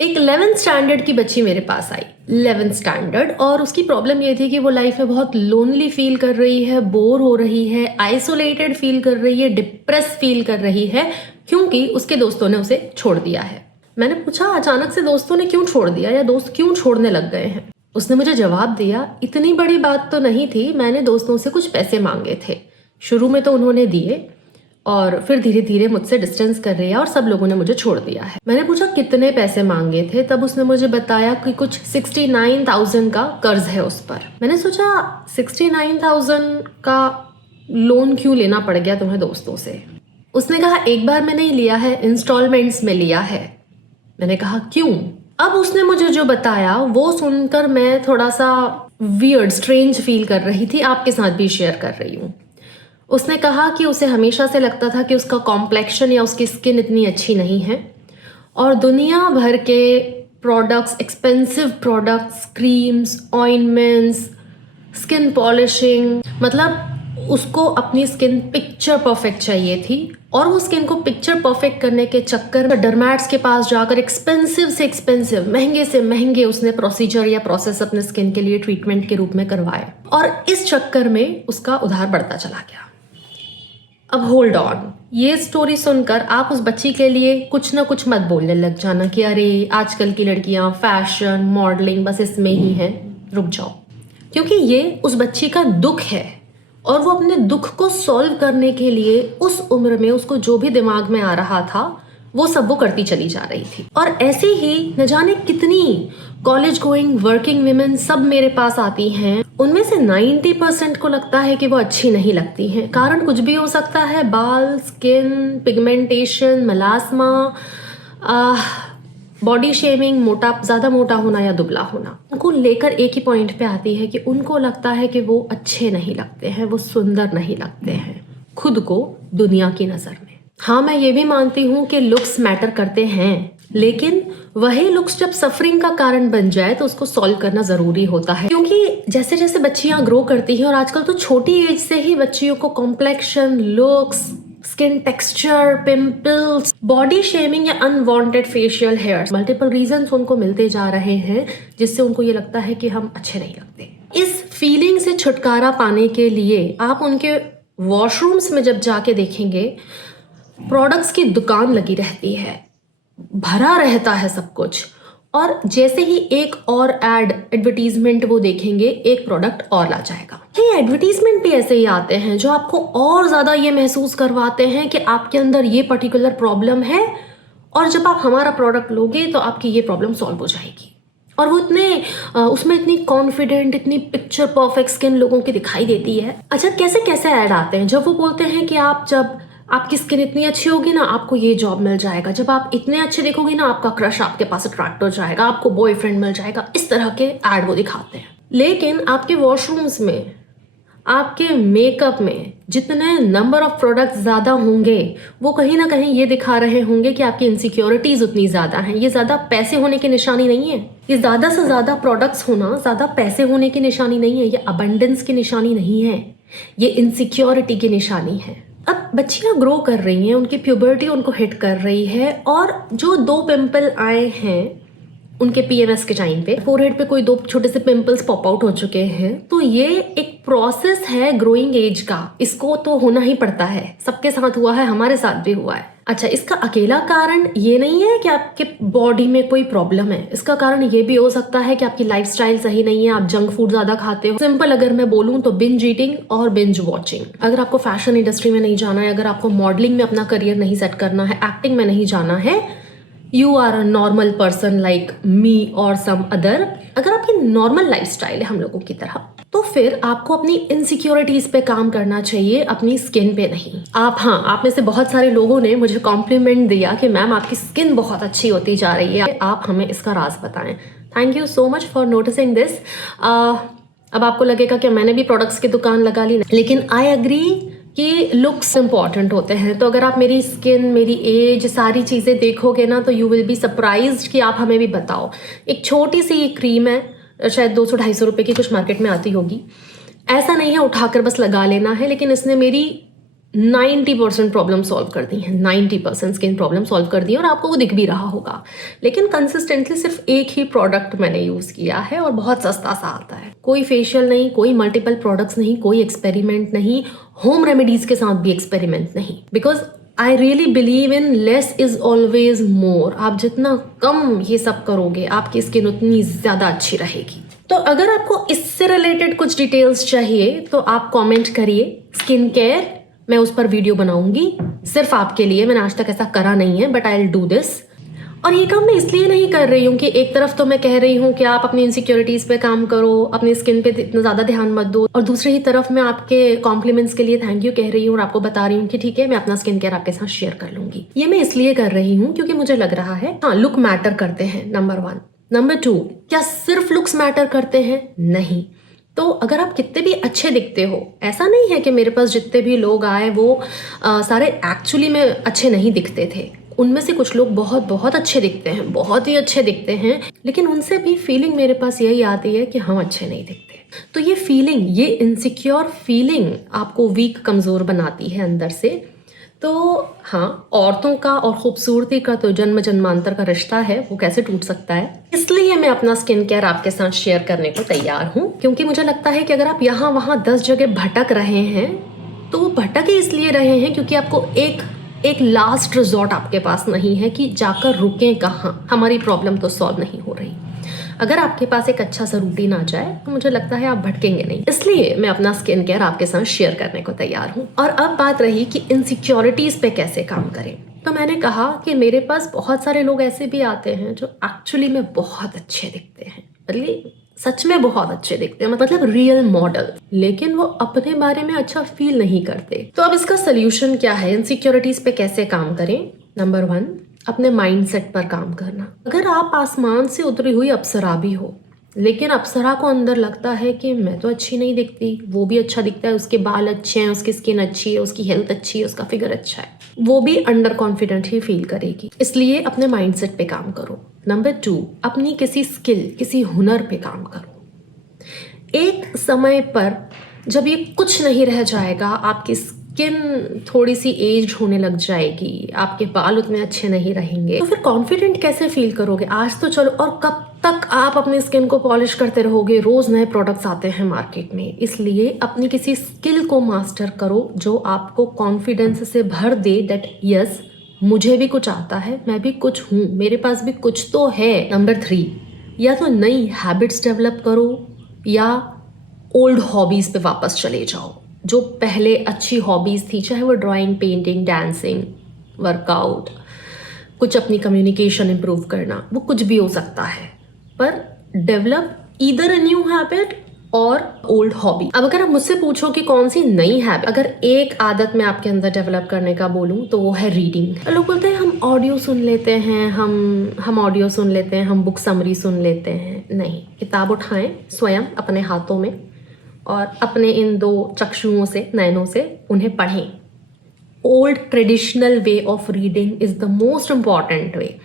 एक 11th standard की बच्ची मेरे पास आई, 11th स्टैंडर्ड, और उसकी प्रॉब्लम ये थी कि वो लाइफ में बहुत लोनली फील कर रही है, बोर हो रही है, आइसोलेटेड फील कर रही है, डिप्रेस फील कर रही है, क्योंकि उसके दोस्तों ने उसे छोड़ दिया है। मैंने पूछा अचानक से दोस्तों ने क्यों छोड़ दिया, या दोस्त क्यों छोड़ने लग गए हैं। उसने मुझे जवाब दिया, इतनी बड़ी बात तो नहीं थी, मैंने दोस्तों से कुछ पैसे मांगे थे, शुरू में तो उन्होंने दिए और फिर धीरे धीरे मुझसे डिस्टेंस कर रही है और सब लोगों ने मुझे छोड़ दिया है। मैंने पूछा कितने पैसे मांगे थे, तब उसने मुझे बताया कि कुछ 69,000 का कर्ज है उस पर। मैंने सोचा 69,000 का लोन क्यों लेना पड़ गया तुम्हें दोस्तों से। उसने कहा एक बार में नहीं लिया है, इंस्टॉलमेंट्स में लिया है। मैंने कहा क्यों। अब उसने मुझे जो बताया वो सुनकर मैं थोड़ा सा वियर्ड, स्ट्रेंज फील कर रही थी, आपके साथ भी शेयर कर रही हूँ। उसने कहा कि उसे हमेशा से लगता था कि उसका कॉम्प्लेक्शन या उसकी स्किन इतनी अच्छी नहीं है और दुनिया भर के products, expensive products, creams, ointments, skin polishing, मतलब उसको अपनी स्किन पिक्चर परफेक्ट चाहिए थी और वो स्किन को पिक्चर परफेक्ट करने के चक्कर में डर्मैट्स के पास जाकर एक्सपेंसिव से एक्सपेंसिव, महंगे से महंगे उसने प्रोसीजर या प्रोसेस अपने स्किन के लिए ट्रीटमेंट के रूप में करवाए और इस चक्कर में उसका उधार बढ़ता चला गया। अब होल्ड ऑन, ये स्टोरी सुनकर आप उस बच्ची के लिए कुछ ना कुछ मत बोलने लग जाना कि अरे आजकल की लड़कियां फैशन, मॉडलिंग बस इसमें ही हैं। रुक जाओ, क्योंकि ये उस बच्ची का दुख है और वो अपने दुख को सॉल्व करने के लिए उस उम्र में उसको जो भी दिमाग में आ रहा था वो सब वो करती चली जा रही थी। और ऐसे ही न जाने कितनी कॉलेज गोइंग वर्किंग विमेन सब मेरे पास आती हैं, उनमें से 90% को लगता है कि वो अच्छी नहीं लगती हैं। कारण कुछ भी हो सकता है, बाल, skin, pigmentation, melasma, body shaming, मोटा, ज़्यादा मोटा होना या दुबला होना। उनको लेकर एक ही पॉइंट पे आती है कि उनको लगता है कि वो अच्छे नहीं लगते हैं, वो सुंदर नहीं लगते हैं खुद को दुनिया की नज़र में। हाँ, मैं ये भी मानती हूँ कि लुक्स मैटर करते हैं, लेकिन वही लुक्स जब सफरिंग का कारण बन जाए तो उसको सॉल्व करना जरूरी होता है। क्योंकि जैसे जैसे बच्चियां ग्रो करती हैं, और आजकल तो छोटी एज से ही बच्चियों को complexion, looks, skin texture, pimples, body shaming या unwanted facial hairs, multiple reasons उनको मिलते जा रहे हैं जिससे उनको ये लगता है कि हम अच्छे नहीं लगते। इस फीलिंग से छुटकारा पाने के लिए आप उनके वॉशरूम्स में जब जाके देखेंगे, प्रोडक्ट्स की दुकान लगी रहती है, भरा रहता है सब कुछ, और जैसे ही एक और एडवर्टीजमेंट वो देखेंगे, एक प्रोडक्ट और ला जाएगा। ये एडवर्टीजमेंट भी ऐसे ही आते हैं जो आपको और ज़्यादा ये महसूस करवाते हैं कि आपके अंदर ये पर्टिकुलर प्रॉब्लम है और जब आप हमारा प्रोडक्ट लोगे तो आपकी ये प्रॉब्लम सॉल्व हो जाएगी। और वो उसमें इतनी कॉन्फिडेंट, इतनी पिक्चर परफेक्ट स्किन लोगों की दिखाई देती है। अच्छा, कैसे कैसे ऐड आते हैं जब वो बोलते हैं कि जब आपकी स्किन इतनी अच्छी होगी ना, आपको ये जॉब मिल जाएगा, जब आप इतने अच्छे दिखोगी ना, आपका क्रश आपके पास अट्रैक्ट हो जाएगा, आपको बॉयफ्रेंड मिल जाएगा। इस तरह के ऐड वो दिखाते हैं। लेकिन आपके वॉशरूम्स में, आपके मेकअप में जितने नंबर ऑफ प्रोडक्ट्स ज़्यादा होंगे, वो कहीं ना कहीं ये दिखा रहे होंगे कि आपकी इनसिक्योरिटीज उतनी ज़्यादा हैं। ये ज़्यादा पैसे होने की निशानी नहीं है, ये ज़्यादा से ज़्यादा प्रोडक्ट्स होना ज़्यादा पैसे होने की निशानी नहीं है, ये अबंडेंस की निशानी नहीं है, ये इनसिक्योरिटी की निशानी है। अब बच्चियां ग्रो कर रही हैं, उनकी प्यूबर्टी उनको हिट कर रही है, और जो 2 पिंपल आए हैं उनके पीएमएस के टाइम पे, फोरहेड पे कोई 2 छोटे से पिंपल्स पॉप आउट हो चुके हैं, तो ये एक प्रोसेस है ग्रोइंग एज का। इसको तो होना ही पड़ता है, सबके साथ हुआ है, हमारे साथ भी हुआ है। अच्छा, इसका अकेला कारण ये नहीं है कि आपके बॉडी में कोई प्रॉब्लम है, इसका कारण ये भी हो सकता है कि आपकी लाइफस्टाइल सही नहीं है, आप जंक फूड ज्यादा खाते हो। सिंपल अगर मैं बोलूं तो बिंज ईटिंग और बिंज वॉचिंग। अगर आपको फैशन इंडस्ट्री में नहीं जाना है, अगर आपको मॉडलिंग में अपना करियर नहीं सेट करना है, एक्टिंग में नहीं जाना है, you are a normal person like me और सम अदर, अगर आपकी नॉर्मल लाइफस्टाइल है हम लोगों की तरह, तो फिर आपको अपनी इनसिक्योरिटीज पे काम करना चाहिए, अपनी स्किन पे नहीं। आप में से बहुत सारे लोगों ने मुझे कॉम्प्लीमेंट दिया कि मैम आपकी स्किन बहुत अच्छी होती जा रही है, आप हमें इसका राज बताएं। Thank you so much for noticing this. अब आपको लगेगा कि मैंने भी प्रोडक्ट्स की दुकान लगा ली, लेकिन आई एग्री कि लुक्स इंपॉर्टेंट होते हैं। तो अगर आप मेरी स्किन, मेरी एज, सारी चीज़ें देखोगे ना, तो यू विल बी सरप्राइज्ड कि आप हमें भी बताओ। एक छोटी सी ये क्रीम है, शायद 200-250 रुपये की कुछ मार्केट में आती होगी। ऐसा नहीं है उठाकर बस लगा लेना है, लेकिन इसने मेरी 90% प्रॉब्लम सॉल्व कर दी है, 90% स्किन प्रॉब्लम सॉल्व कर दी है और आपको वो दिख भी रहा होगा। लेकिन कंसिस्टेंटली सिर्फ एक ही प्रोडक्ट मैंने यूज़ किया है और बहुत सस्ता सा आता है। कोई फेशियल नहीं, कोई मल्टीपल प्रोडक्ट्स नहीं, कोई एक्सपेरिमेंट नहीं, होम रेमेडीज के साथ भी एक्सपेरिमेंट नहीं। Because I really believe in less is always more. आप जितना कम ये सब करोगे आपकी स्किन उतनी ज़्यादा अच्छी रहेगी। तो अगर आपको इससे रिलेटेड कुछ डिटेल्स चाहिए तो आप कमेंट करिए। स्किन केयर मैं उस पर वीडियो बनाऊंगी सिर्फ आपके लिए। मैंने आज तक ऐसा करा नहीं है, but I will do this. और ये काम मैं इसलिए नहीं कर रही हूँ कि एक तरफ तो मैं कह रही हूँ कि आप अपनी इनसिक्योरिटीज़ पे काम करो, अपनी स्किन पे इतना ज़्यादा ध्यान मत दो, और दूसरी ही तरफ मैं आपके कॉम्प्लीमेंट्स के लिए थैंक यू कह रही हूँ और आपको बता रही हूँ कि ठीक है मैं अपना स्किन केयर आपके साथ शेयर कर लूंगी। ये मैं इसलिए कर रही हूँ क्योंकि मुझे लग रहा है हाँ, लुक मैटर करते हैं, नंबर 1। नंबर 2, क्या सिर्फ लुक्स मैटर करते हैं? नहीं। तो अगर आप कितने भी अच्छे दिखते हो, ऐसा नहीं है कि मेरे पास जितने भी लोग आए वो सारे एक्चुअली में अच्छे नहीं दिखते थे। उनमें से कुछ लोग बहुत बहुत अच्छे दिखते हैं, बहुत ही अच्छे दिखते हैं, लेकिन उनसे भी फीलिंग मेरे पास यही आती है कि हम अच्छे नहीं दिखते। तो ये फीलिंग, ये इनसिक्योर फीलिंग आपको वीक, कमज़ोर बनाती है अंदर से। तो हाँ, औरतों का और खूबसूरती का तो जन्म जन्मांतर का रिश्ता है, वो कैसे टूट सकता है। इसलिए मैं अपना स्किन केयर आपके साथ शेयर करने को तैयार हूँ, क्योंकि मुझे लगता है कि अगर आप यहाँ वहाँ 10 जगह भटक रहे हैं तो वो भटक ही इसलिए रहे हैं क्योंकि आपको एक लास्ट रिजॉर्ट आपके पास नहीं है कि जाकर रुकें कहाँ। हमारी प्रॉब्लम तो सॉल्व नहीं हो रही। अगर आपके पास एक अच्छा सा रूटीन आ जाए तो मुझे लगता है आप भटकेंगे नहीं। इसलिए मैं अपना स्किन केयर आपके साथ शेयर करने को तैयार हूँ। और अब बात रही कि इनसिक्योरिटीज पे कैसे काम करें, तो मैंने कहा कि मेरे पास बहुत सारे लोग ऐसे भी आते हैं जो एक्चुअली में बहुत अच्छे दिखते हैं, मतलब सच में बहुत अच्छे दिखते हैं, मतलब रियल मॉडल, लेकिन वो अपने बारे में अच्छा फील नहीं करते। तो अब इसका सोल्यूशन क्या है, इनसिक्योरिटीज पे कैसे काम करें? नंबर 1, अपने माइंडसेट पर काम करना। अगर आप आसमान से उतरी हुई अप्सरा भी हो, लेकिन अप्सरा को अंदर लगता है कि मैं तो अच्छी नहीं दिखती, वो भी अच्छा दिखता है, उसके बाल अच्छे हैं, उसकी स्किन अच्छी है, उसकी हेल्थ अच्छी है, उसका फिगर अच्छा है, वो भी अंडर कॉन्फिडेंट ही फील करेगी। इसलिए अपने माइंडसेट पे काम करो। नंबर 2, अपनी किसी स्किल, किसी हुनर पे काम करो। एक समय पर जब ये कुछ नहीं रह जाएगा, आपकी स्किन थोड़ी सी एज्ड होने लग जाएगी, आपके बाल उतने अच्छे नहीं रहेंगे, तो फिर कॉन्फिडेंट कैसे फील करोगे? आज तो चलो, और कब तक आप अपने स्किन को पॉलिश करते रहोगे? रोज नए प्रोडक्ट्स आते हैं मार्केट में। इसलिए अपनी किसी स्किल को मास्टर करो जो आपको कॉन्फिडेंस से भर दे, दैट यस मुझे भी कुछ आता है, मैं भी कुछ हूँ, मेरे पास भी कुछ तो है। नंबर 3, या तो नई हैबिट्स डेवलप करो या ओल्ड हॉबीज पे वापस चले जाओ। जो पहले अच्छी हॉबीज थी, चाहे वो ड्राइंग, पेंटिंग, डांसिंग, वर्कआउट, कुछ अपनी कम्युनिकेशन इंप्रूव करना, वो कुछ भी हो सकता है, पर develop either a new habit और ओल्ड हॉबी। अब अगर आप मुझसे पूछो कि कौन सी नई हैबिट, अगर एक आदत मैं आपके अंदर डेवलप करने का बोलूँ तो वो है रीडिंग। लोग बोलते हैं हम ऑडियो सुन लेते हैं, हम ऑडियो सुन लेते हैं, हम बुक समरी सुन लेते हैं। नहीं, किताब उठाएं स्वयं अपने हाथों में और अपने इन 2 चक्षुओं से, नयनों से उन्हें पढ़ें। Old traditional way of reading is the most important वे।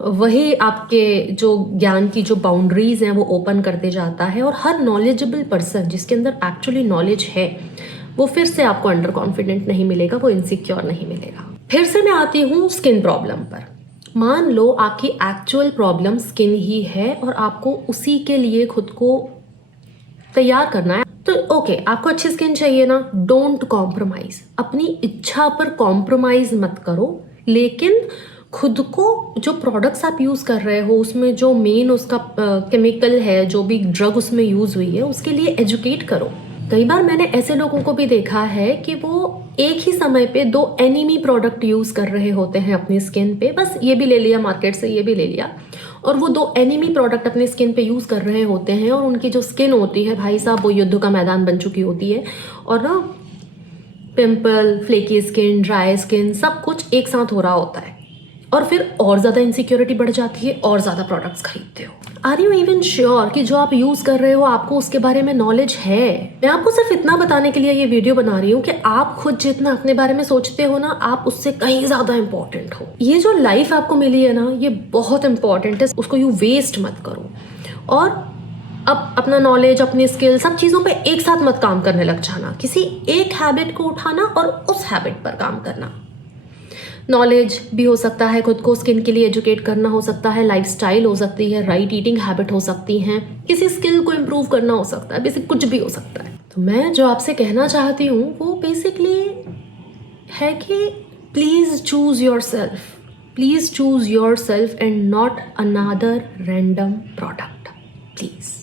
वही आपके जो ज्ञान की जो बाउंड्रीज हैं वो ओपन करते जाता है, और हर नॉलेजेबल पर्सन जिसके अंदर एक्चुअली नॉलेज है वो फिर से आपको अंडर कॉन्फिडेंट नहीं मिलेगा, वो इनसिक्योर नहीं मिलेगा। फिर से मैं आती हूँ स्किन प्रॉब्लम पर। मान लो आपकी एक्चुअल प्रॉब्लम स्किन ही है और आपको उसी के लिए खुद को तैयार करना है, तो ओके, आपको अच्छी स्किन चाहिए ना, डोंट कॉम्प्रोमाइज। अपनी इच्छा पर कॉम्प्रोमाइज मत करो, लेकिन खुद को, जो प्रोडक्ट्स आप यूज़ कर रहे हो उसमें जो मेन उसका केमिकल है, जो भी ड्रग उसमें यूज़ हुई है, उसके लिए एजुकेट करो। कई बार मैंने ऐसे लोगों को भी देखा है कि वो एक ही समय पे 2 एनिमी प्रोडक्ट यूज़ कर रहे होते हैं अपनी स्किन पे, बस ये भी ले लिया मार्केट से, ये भी ले लिया, और वो 2 एनिमी प्रोडक्ट अपनी स्किन पे यूज़ कर रहे होते हैं, और उनकी जो स्किन होती है भाई साहब वो युद्ध का मैदान बन चुकी होती है, और ना pimple, flaky skin, dry skin, सब कुछ एक साथ हो रहा होता है, और फिर और ज़्यादा इनसिक्योरिटी बढ़ जाती है, और ज़्यादा प्रोडक्ट्स खरीदते हो। आर यू इवन श्योर कि जो आप यूज़ कर रहे हो आपको उसके बारे में नॉलेज है? मैं आपको सिर्फ इतना बताने के लिए ये वीडियो बना रही हूँ कि आप खुद जितना अपने बारे में सोचते हो ना, आप उससे कहीं ज़्यादा इंपॉर्टेंट हो। ये जो लाइफ आपको मिली है ना, ये बहुत इंपॉर्टेंट है, उसको यू वेस्ट मत करो। और अब अपना नॉलेज, अपनी स्किल, सब चीज़ों पे एक साथ मत काम करने लग जाना। किसी एक हैबिट को उठाना और उस हैबिट पर काम करना। नॉलेज भी हो सकता है, खुद को स्किन के लिए एजुकेट करना हो सकता है, लाइफस्टाइल हो सकती है, राइट ईटिंग हैबिट हो सकती हैं, किसी स्किल को इम्प्रूव करना हो सकता है, बेसिक कुछ भी हो सकता है। तो मैं जो आपसे कहना चाहती हूँ वो बेसिकली है कि please choose your self, please choose your self and not another random product, please.